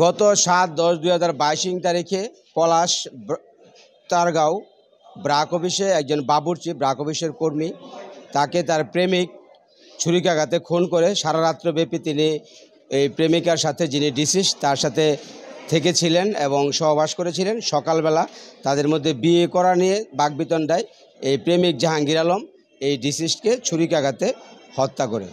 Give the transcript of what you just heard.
গত 7/10/2022 তারিখে পলাশ তারগাঁও ব্রাক অফিসে একজন বাবুর্চি ব্রাক অফিসের কর্মী তাকে তার প্রেমিক ছুরিকাঘাতে খুন করে সারা রাত্রব্যাপী তিনি এই প্রেমিকার সাথে যিনি ডিসিজ তার সাথে থেকেছিলেন এবং সহবাস করেছিলেন। সকালবেলা তাদের মধ্যে বিয়ে করা নিয়ে বাকবিতণ্ডায় এই প্রেমিক জাহাঙ্গীর আলম এই ডিসিজকে ছুরিকাঘাতে হত্যা করে।